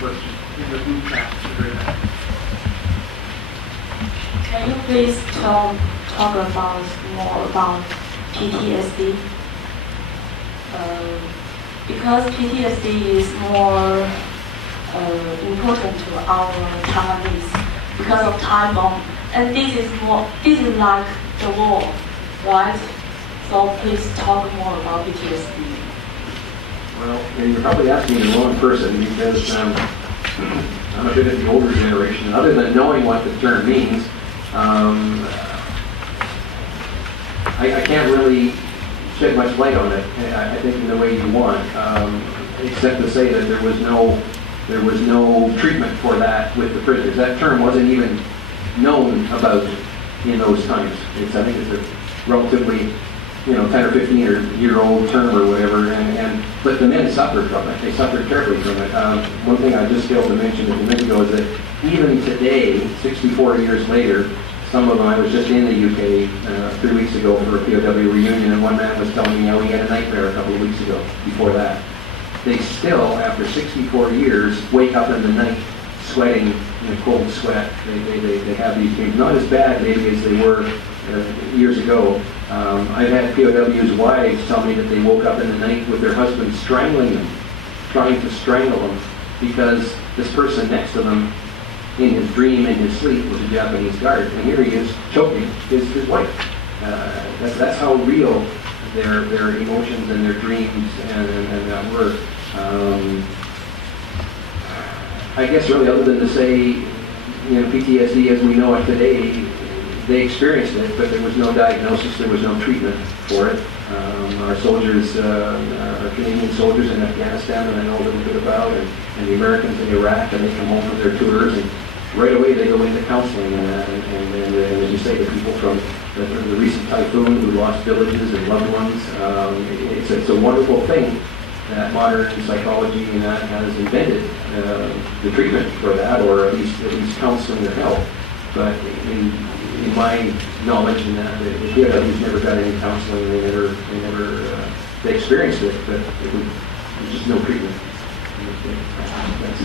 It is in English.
question in the group chat. Can you please talk about more about PTSD? Because PTSD is more important to our Taiwanese because of time bomb, and this is like the war, right? So please talk more about PTSD. Well, you're probably asking the wrong person because I'm a bit of the older generation. Other than knowing what the term means, I can't really shed much light on it. I think in the way you want, except to say that there was no treatment for that with the prisoners. That term wasn't even known about in those times. I think it's a relatively 10 or 15-year-old term or whatever, but the men suffered from it. They suffered terribly from it. One thing I just failed to mention a few minutes ago is that even today, 64 years later, some of them, I was just in the UK 3 weeks ago for a POW reunion, and one man was telling me how he had a nightmare a couple of weeks ago before that. They still, after 64 years, wake up in the night sweating, cold sweat. They have these dreams, not as bad maybe as they were years ago. I've had POWs' wives tell me that they woke up in the night with their husbands strangling them, trying to strangle them, because this person next to them, in his dream, in his sleep, was a Japanese guard, and here he is choking his wife. That's how real their emotions and their dreams and that were. I guess really, other than to say, PTSD as we know it today, they experienced it, but there was no diagnosis, there was no treatment for it. Our soldiers, our Canadian soldiers in Afghanistan, and I know a little bit about, and the Americans in Iraq, and they come home from their tours, and right away they go into counseling, and as you say, the people from the recent typhoon who lost villages and loved ones, it's a wonderful thing that modern psychology and that has invented the treatment for that, or at least counseling or help. But in my knowledge, and that the POWs never got any counseling. They experienced it, but there was just no treatment. That's